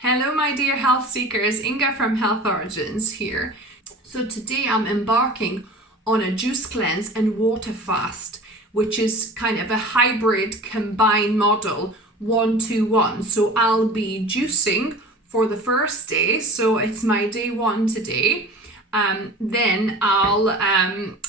Hello my dear health seekers, Inga from Health Origins here. So today I'm embarking on a juice cleanse and water fast, which is kind of a hybrid combined model 1-2-1. So I'll be juicing for the first day, so it's my day one today. Then I'll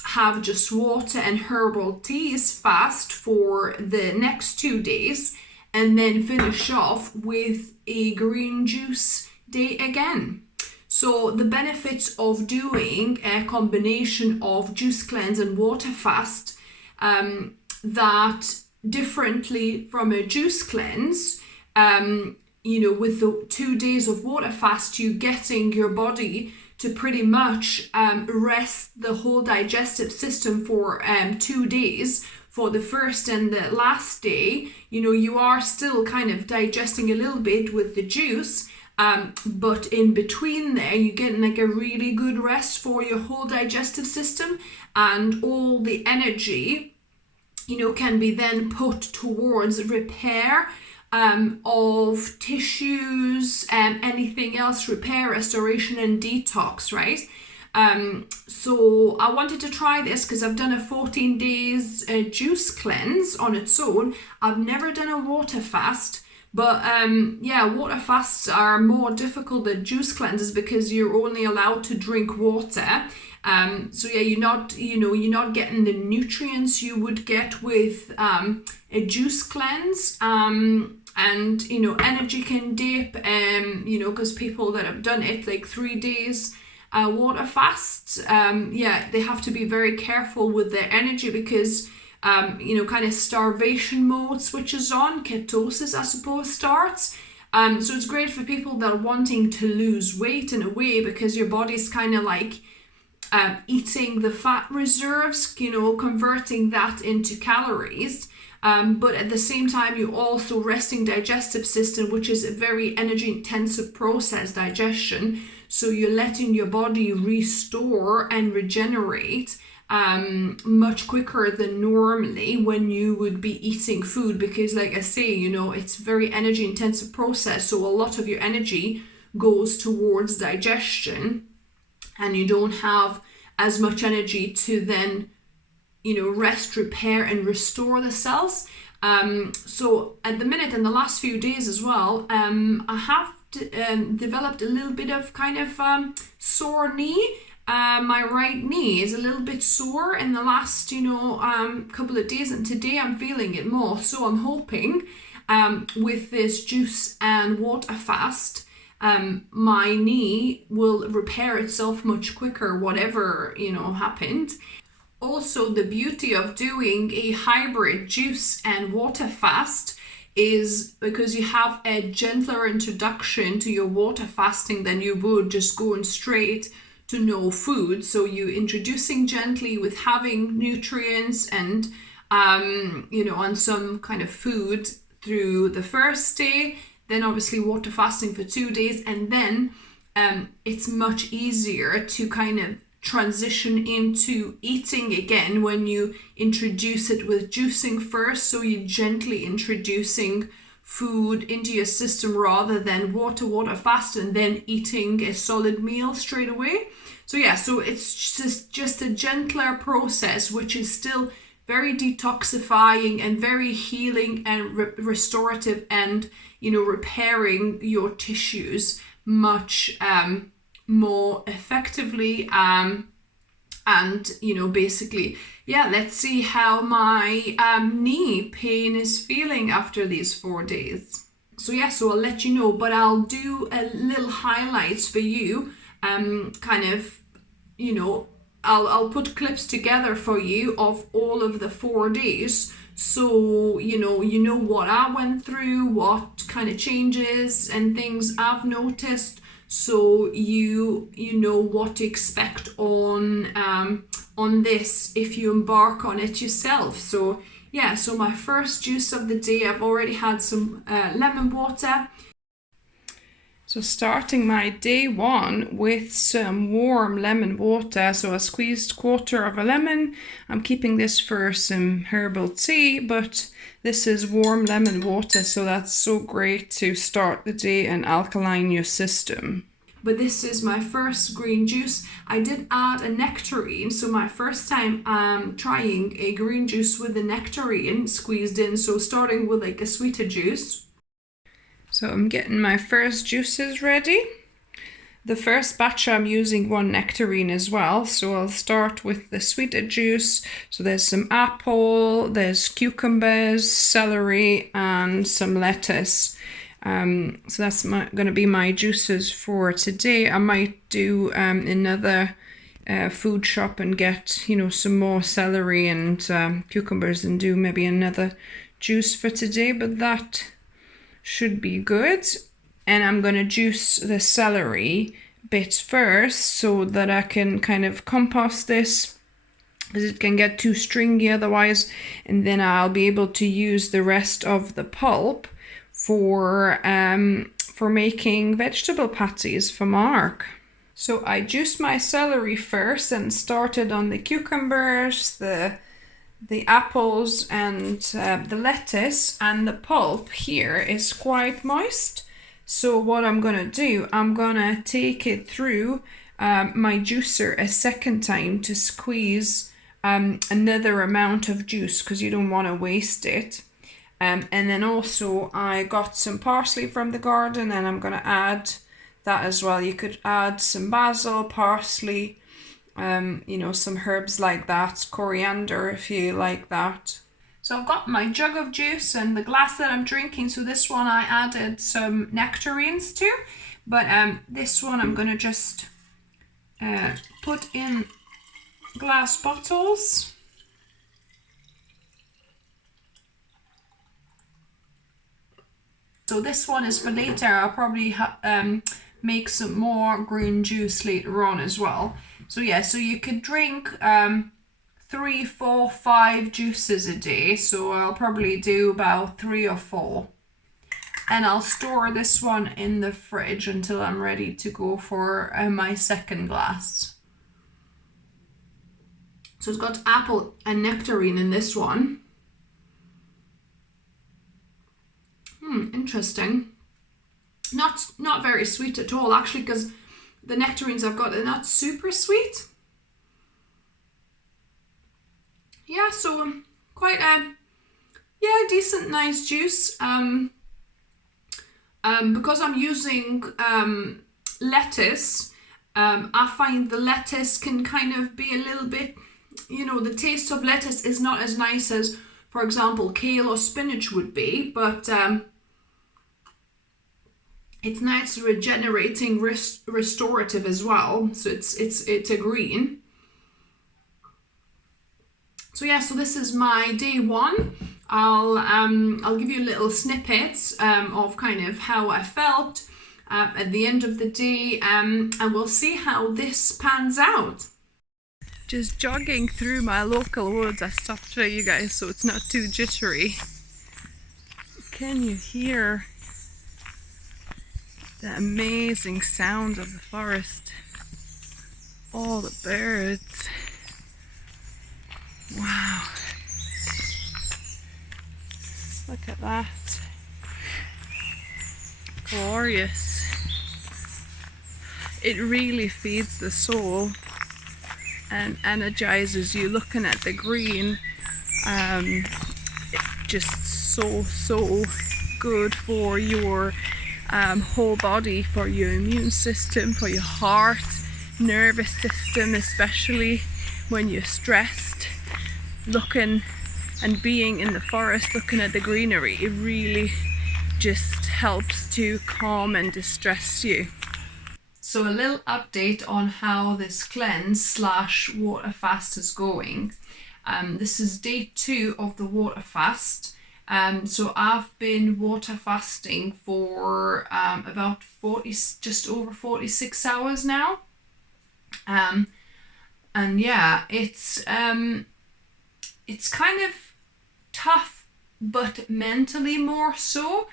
have just water and herbal teas fast for the next 2 days, and then finish off with a green juice day again. So the benefits of doing a combination of juice cleanse and water fast, that differently from a juice cleanse, with the 2 days of water fast, you're getting your body to pretty much rest the whole digestive system for 2 days. For the first and the last day, you are still kind of digesting a little bit with the juice, but in between there, you get like a really good rest for your whole digestive system, and all the energy, can be then put towards repair of tissues and anything else, repair, restoration, and detox, right? So I wanted to try this because I've done a 14 days juice cleanse on its own. I've never done a water fast, but water fasts are more difficult than juice cleanses because you're only allowed to drink water. You're not getting the nutrients you would get with a juice cleanse. Energy can dip, because people that have done it like 3 days water fasts, they have to be very careful with their energy because kind of starvation mode switches on, ketosis I suppose starts. So it's great for people that are wanting to lose weight in a way, because your body's kind of like eating the fat reserves, converting that into calories. But at the same time, you're also resting digestive system, which is a very energy intensive process, digestion. So you're letting your body restore and regenerate much quicker than normally when you would be eating food, because like I say, it's very energy intensive process. So a lot of your energy goes towards digestion, and you don't have as much energy to then rest, repair, and restore the cells. So at the minute, in the last few days as well, I have developed a little bit of kind of sore knee. My right knee is a little bit sore in the last couple of days, and today I'm feeling it more. So I'm hoping with this juice and water fast, my knee will repair itself much quicker, whatever happened. Also, the beauty of doing a hybrid juice and water fast is because you have a gentler introduction to your water fasting than you would just going straight to no food. So you're introducing gently with having nutrients and on some kind of food through the first day, then obviously water fasting for 2 days, and then it's much easier to kind of transition into eating again when you introduce it with juicing first. So you're gently introducing food into your system rather than water fast and then eating a solid meal straight away. So it's just a gentler process, which is still very detoxifying and very healing and restorative, and repairing your tissues much more effectively, basically, let's see how my knee pain is feeling after these 4 days. So I'll let you know, but I'll do a little highlights for you, I'll put clips together for you of all of the 4 days, so what I went through, what kind of changes and things I've noticed, so you know what to expect on this if you embark on it yourself. So my first juice of the day, I've already had some lemon water. So starting my day one with some warm lemon water. So a squeezed quarter of a lemon. I'm keeping this for some herbal tea, but this is warm lemon water. So that's so great to start the day and alkaline your system. But this is my first green juice. I did add a nectarine, so my first time trying a green juice with a nectarine squeezed in, so starting with like a sweeter juice. So I'm getting my first juices ready. The first batch I'm using one nectarine as well, so I'll start with the sweeter juice. So there's some apple, there's cucumbers, celery, and some lettuce. So that's going to be my juices for today. I might do another food shop and get, some more celery and cucumbers and do maybe another juice for today, but that should be good. And I'm going to juice the celery bits first so that I can kind of compost this, because it can get too stringy otherwise, and then I'll be able to use the rest of the pulp for making vegetable patties for Mark. So I juiced my celery first and started on the cucumbers, the apples and the lettuce, and the pulp here is quite moist. So what I'm gonna do, I'm gonna take it through my juicer a second time to squeeze another amount of juice, because you don't want to waste it. And then also I got some parsley from the garden and I'm gonna add that as well. You could add some basil, parsley, some herbs like that, coriander if you like that. So I've got my jug of juice and the glass that I'm drinking. So this one I added some nectarines to, but this one I'm gonna just put in glass bottles. So this one is for later. I'll probably make some more green juice later on as well. So yeah, so you could drink 3, 4, 5 juices a day. So I'll probably do about 3 or 4. And I'll store this one in the fridge until I'm ready to go for my second glass. So it's got apple and nectarine in this one. Interesting. Not very sweet at all, actually, because the nectarines I've got are not super sweet. Yeah, so quite a decent, nice juice. Because I'm using lettuce, I find the lettuce can kind of be a little bit, the taste of lettuce is not as nice as, for example, kale or spinach would be, but it's nice, regenerating, restorative as well. So it's a green. So yeah, so this is my day one. I'll give you little snippets of kind of how I felt at the end of the day, and we'll see how this pans out. Just jogging through my local woods. I stopped for you guys so it's not too jittery. Can you hear the amazing sounds of the forest? All the birds. Wow. Look at that. Glorious. It really feeds the soul and energizes you looking at the green. Just so good for your whole body, for your immune system, for your heart, nervous system, especially when you're stressed. Looking and being in the forest, looking at the greenery, it really just helps to calm and distress you. So a little update on how this cleanse / water fast is going. This is day 2 of the water fast. So I've been water fasting for about just over 46 hours now. And yeah, it's kind of tough, but mentally more so.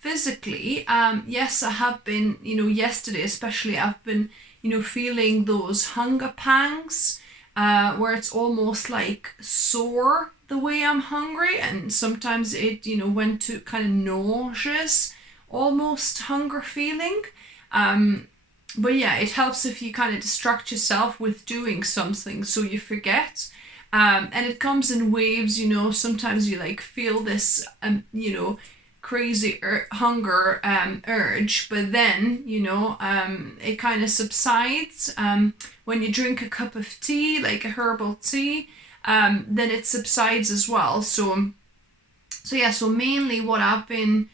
physically, yes, I have been, yesterday especially, I've been, feeling those hunger pangs, where it's almost like sore the way I'm hungry, and sometimes it, went to kind of nauseous, almost hunger feeling. But yeah, it helps if you kind of distract yourself with doing something so you forget. And it comes in waves, sometimes you like feel this, crazy hunger urge, but then, it kind of subsides. When you drink a cup of tea, like a herbal tea, then it subsides as well. So yeah, so mainly what I've been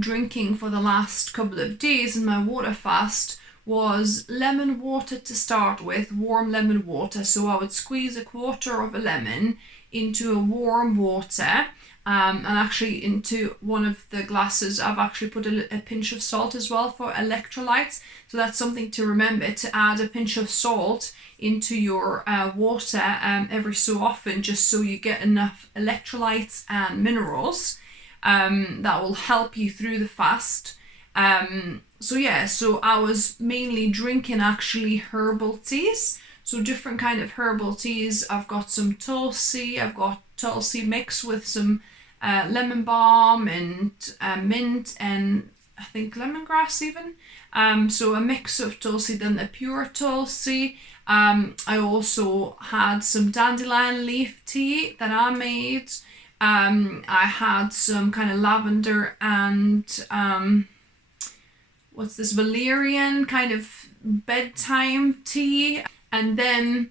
drinking for the last couple of days in my water fast was lemon water to start with, warm lemon water. So I would squeeze a quarter of a lemon into a warm water, and actually into one of the glasses I've actually put a pinch of salt as well for electrolytes. So that's something to remember, to add a pinch of salt into your water every so often, just so you get enough electrolytes and minerals that will help you through the fast. So yeah, so I was mainly drinking actually herbal teas. So different kind of herbal teas. I've got some tulsi, I've got tulsi mixed with some lemon balm and mint, and I think lemongrass even. So a mix of tulsi, then the pure tulsi. I also had some dandelion leaf tea that I made. I had some kind of lavender and what's this, valerian kind of bedtime tea. And then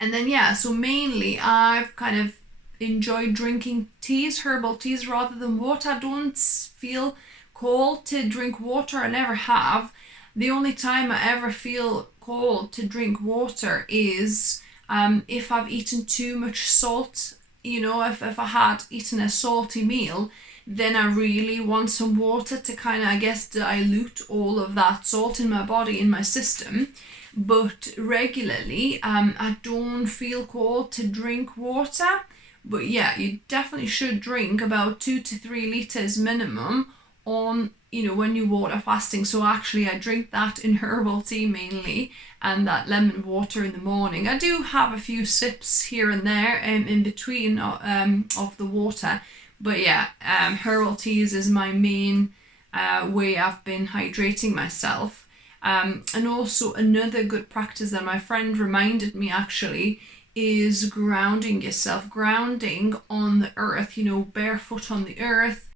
yeah, so mainly I've kind of enjoyed drinking teas, herbal teas, rather than water. I don't feel called to drink water, I never have. The only time I ever feel called to drink water is if I've eaten too much salt. If I had eaten a salty meal, then I really want some water to kind of, I guess, dilute all of that salt in my body, in my system. But regularly, I don't feel called to drink water. But yeah, you definitely should drink about 2 to 3 liters minimum on, when you water fasting. So actually I drink that in herbal tea mainly, and that lemon water in the morning. I do have a few sips here and there in between of the water. But yeah, herbal teas is my main way I've been hydrating myself. And also another good practice that my friend reminded me actually is grounding yourself, grounding on the earth, barefoot on the earth.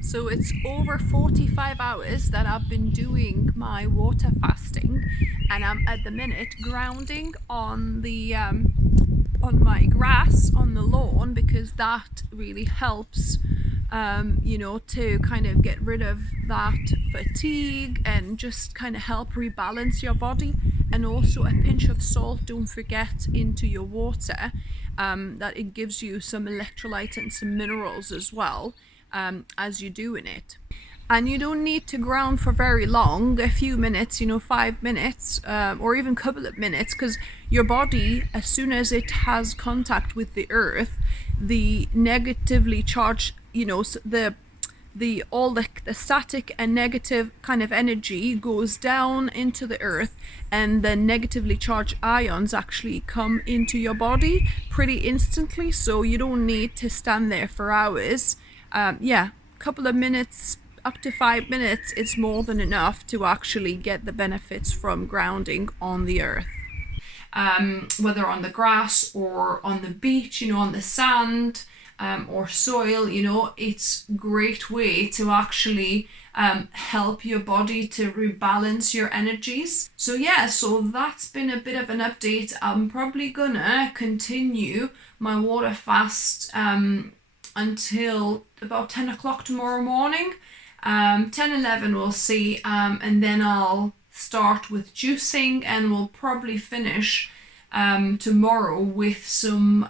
So it's over 45 hours that I've been doing my water fasting, and I'm at the minute grounding on the on my grass on the lawn, because that really helps to kind of get rid of that fatigue and just kind of help rebalance your body. And also a pinch of salt, don't forget, into your water, that it gives you some electrolyte and some minerals as well, as you're doing it. And you don't need to ground for very long, a few minutes, 5 minutes, or even a couple of minutes, because your body, as soon as it has contact with the earth, the negatively charged, all the static and negative kind of energy goes down into the earth, and the negatively charged ions actually come into your body pretty instantly. So you don't need to stand there for hours. Couple of minutes, up to 5 minutes, it's more than enough to actually get the benefits from grounding on the earth. Whether on the grass or on the beach, on the sand, or soil, it's a great way to actually help your body to rebalance your energies. So yeah, so that's been a bit of an update. I'm probably gonna continue my water fast until about 10 o'clock tomorrow morning. 10-11 we'll see, and then I'll start with juicing, and we'll probably finish tomorrow with some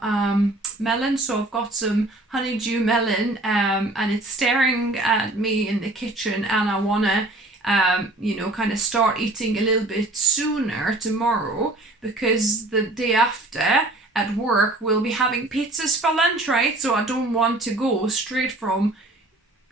melon. So I've got some honeydew melon, and it's staring at me in the kitchen, and I want to kind of start eating a little bit sooner tomorrow, because the day after at work we'll be having pizzas for lunch, right? So I don't want to go straight from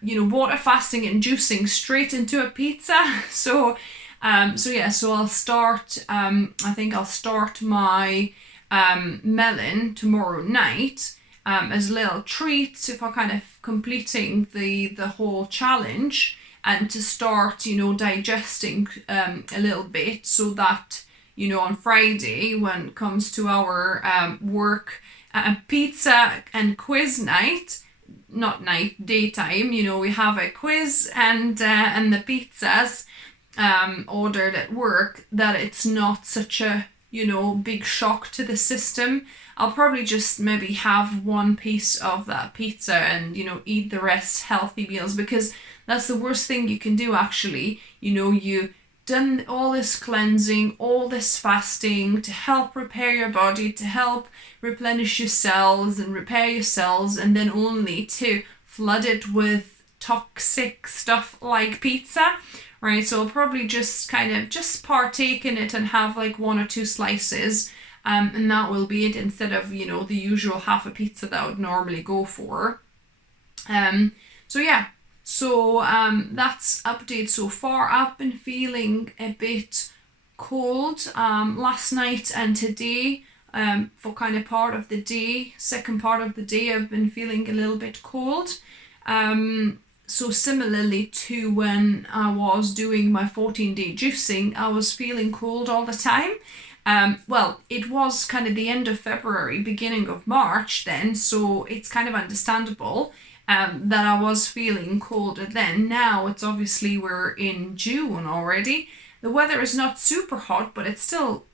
water fasting and juicing straight into a pizza. So I'll start, I think I'll start my melon tomorrow night as a little treat for kind of completing the whole challenge, and to start, digesting a little bit, so that, on Friday, when it comes to our work pizza and quiz night, not night, daytime, we have a quiz and the pizzas ordered at work, that it's not such a, big shock to the system. I'll probably just maybe have one piece of that pizza and, eat the rest healthy meals, because that's the worst thing you can do, actually. You done all this cleansing, all this fasting to help repair your body, to help replenish your cells and repair your cells, and then only to flood it with toxic stuff like pizza, right? So I'll probably just partake in it and have like 1 or 2 slices, and that will be it, instead of, the usual half a pizza that I would normally go for. So that's update so far. I've been feeling a bit cold last night and today, for kind of part of the day, second part of the day, I've been feeling a little bit cold. So similarly to when I was doing my 14-day juicing, I was feeling cold all the time. Well, it was kind of the end of February, beginning of March then, so it's kind of understandable that I was feeling colder then. Now it's obviously we're in June already. The weather is not super hot, but it's still,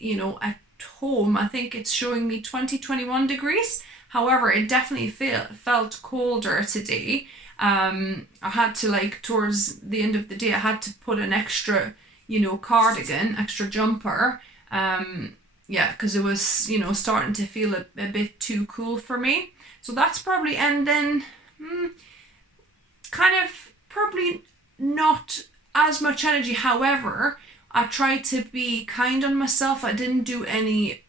at home, I think it's showing me 20-21 degrees. However, it definitely felt colder today. I had to, towards the end of the day, I had to put an extra, cardigan, extra jumper. Because it was, starting to feel a bit too cool for me. So that's probably, and then kind of probably not as much energy. However, I tried to be kind on myself. I didn't do any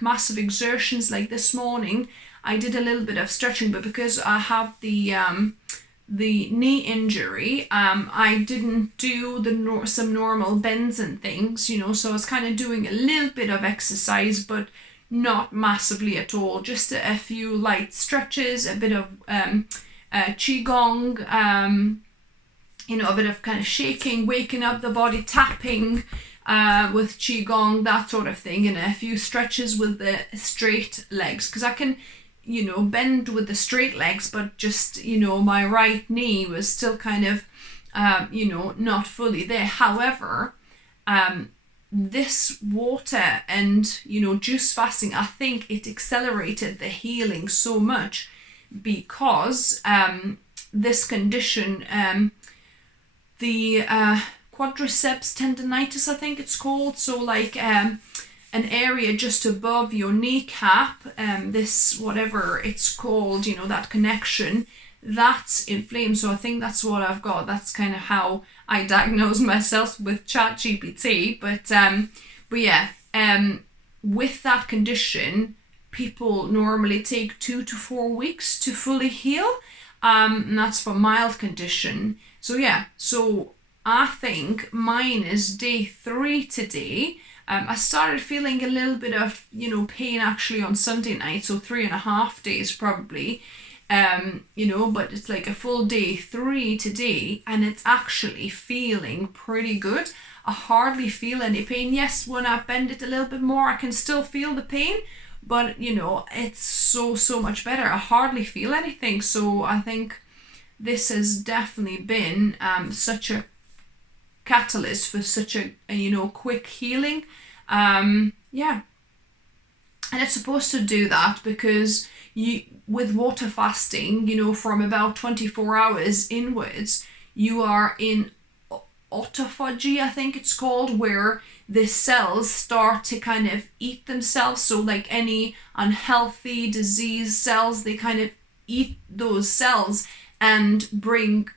massive exertions. Like this morning, I did a little bit of stretching, but because I have the knee injury, I didn't do some normal bends and things, so I was kind of doing a little bit of exercise, but not massively at all. Just a few light stretches, a bit of qigong, a bit of kind of shaking, waking up the body, tapping with qigong, that sort of thing, and a few stretches with the straight legs, because I can bend with the straight legs, but just, my right knee was still kind of, not fully there. However, this water and, juice fasting, I think it accelerated the healing so much, because this condition, the quadriceps tendonitis, I think it's called, so an area just above your kneecap, this, whatever it's called, that connection, that's inflamed. So I think that's what I've got. That's kind of how I diagnose myself with ChatGPT. But yeah, with that condition, people normally take 2 to 4 weeks to fully heal. And that's for mild condition. So yeah, so I think mine is day 3 today. I started feeling a little bit of, pain actually on Sunday night, so 3.5 days probably, but it's like a full day 3 today, and it's actually feeling pretty good. I hardly feel any pain. Yes, when I bend it a little bit more, I can still feel the pain, but it's so much better. I hardly feel anything. So I think this has definitely been such a catalyst for such a quick healing. And it's supposed to do that because with water fasting, from about 24 hours inwards, you are in autophagy, I think it's called, where the cells start to kind of eat themselves. So like any unhealthy disease cells, they kind of eat those cells and bring,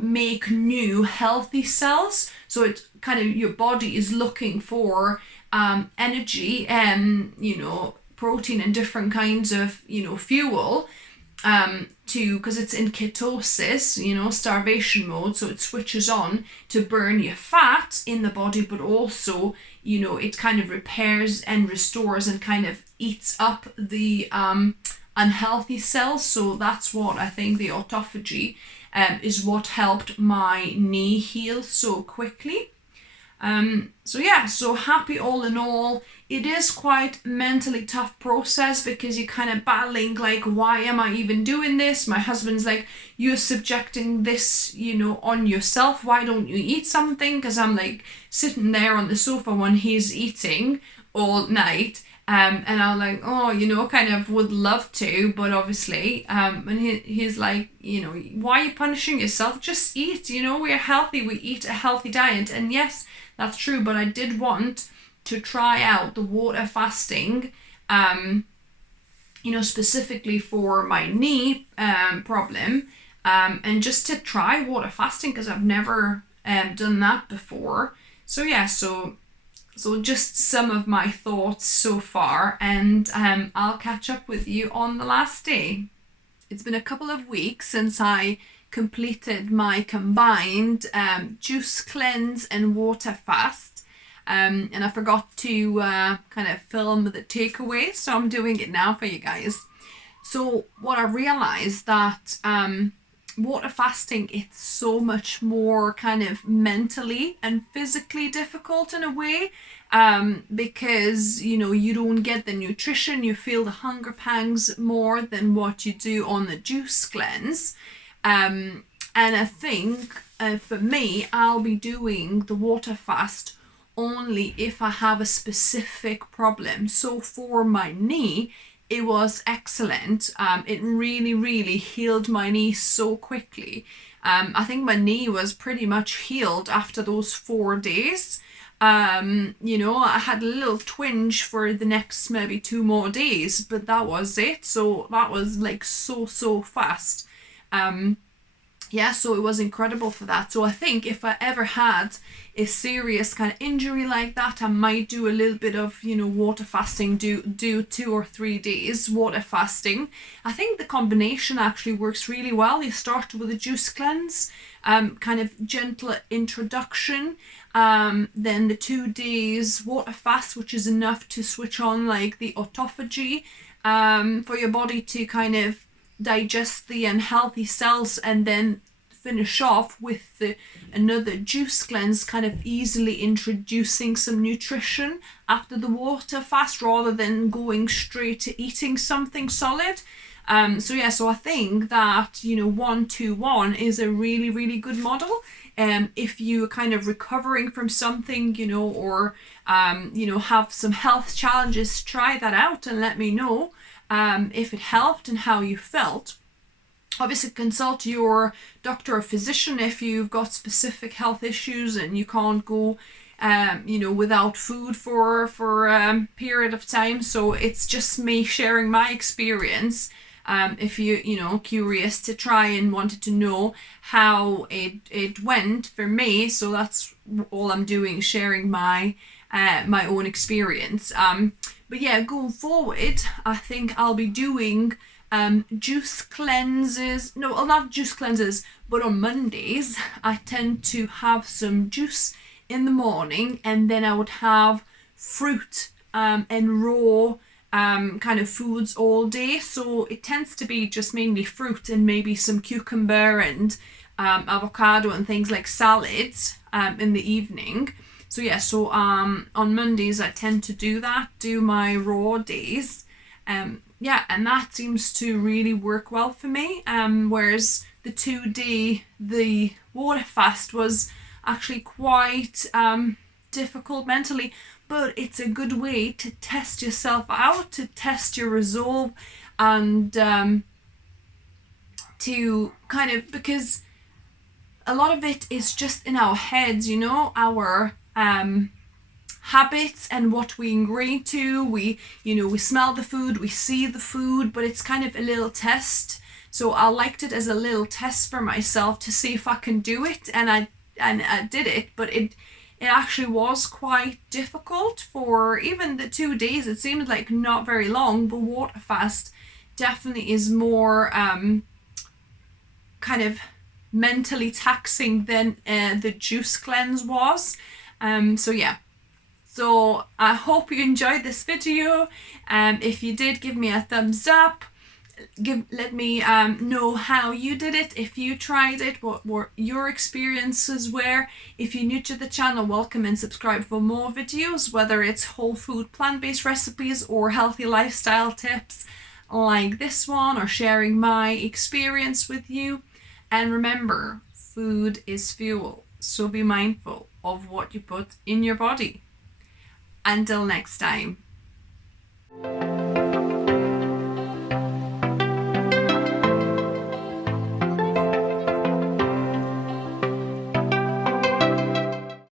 make new healthy cells. So it kind of, your body is looking for energy and, protein and different kinds of, fuel. because it's in ketosis, starvation mode, so it switches on to burn your fat in the body, but also, it kind of repairs and restores and kind of eats up the unhealthy cells. So that's what I think the autophagy is what helped my knee heal so quickly. So happy all in all. It is quite mentally tough process because you're kind of battling, like, why am I even doing this? My husband's like, you're subjecting this, on yourself. Why don't you eat something? Because I'm like sitting there on the sofa when he's eating all night. And I'm like, kind of would love to, but obviously, and he's like, why are you punishing yourself? Just eat, we're healthy, we eat a healthy diet. And yes, that's true, but I did want to try out the water fasting, specifically for my knee problem, and just to try water fasting because I've never done that before. So yeah, so just some of my thoughts so far, and I'll catch up with you on the last day. It's been a couple of weeks since I completed my combined juice cleanse and water fast. And I forgot to kind of film the takeaway, so I'm doing it now for you guys. So what I realized that water fasting, it's so much more kind of mentally and physically difficult in a way, because you don't get the nutrition, you feel the hunger pangs more than what you do on the juice cleanse. And I think for me, I'll be doing the water fast only if I have a specific problem. So for my knee, it was excellent. It really, really healed my knee so quickly. I think my knee was pretty much healed after those 4 days. I had a little twinge for the next maybe 2 more days, but that was it. So that was like so fast. So it was incredible for that. So I think if I ever had a serious kind of injury like that, I might do a little bit of, water fasting, do 2 or 3 days water fasting. I think the combination actually works really well. You start with a juice cleanse, kind of gentle introduction, then the 2 days water fast, which is enough to switch on like the autophagy, for your body to kind of digest the unhealthy cells, and then finish off with another juice cleanse, kind of easily introducing some nutrition after the water fast rather than going straight to eating something solid. So I think that 1-2-1 is a really, really good model. If you're kind of recovering from something, or have some health challenges, try that out and let me know if it helped and how you felt. Obviously, consult your doctor or physician if you've got specific health issues and you can't go without food for a period of time. So it's just me sharing my experience. If you curious to try and wanted to know how it went for me, so that's all I'm doing, sharing my own experience. But yeah, going forward, I think I'll be doing juice cleanses. No, well, not juice cleanses, but on Mondays, I tend to have some juice in the morning, and then I would have fruit and raw kind of foods all day. So it tends to be just mainly fruit and maybe some cucumber and avocado and things like salads in the evening. So on Mondays I tend to do my raw days. And that seems to really work well for me. Whereas the 2-day, the water fast was actually quite difficult mentally, but it's a good way to test yourself out, to test your resolve, and to kind of, because a lot of it is just in our heads, our habits and what we agree to. We smell the food, we see the food, but it's kind of a little test. So I liked it as a little test for myself to see if I can do it, and I did it, but it actually was quite difficult for even the 2 days. It seemed like not very long, but water fast definitely is more kind of mentally taxing than the juice cleanse was. So yeah. So I hope you enjoyed this video. If you did, give me a thumbs up. Let me know how you did it, if you tried it, what your experiences were. If you're new to the channel, welcome and subscribe for more videos, whether it's whole food plant-based recipes or healthy lifestyle tips like this one, or sharing my experience with you. And remember, food is fuel, so be mindful of what you put in your body. Until next time.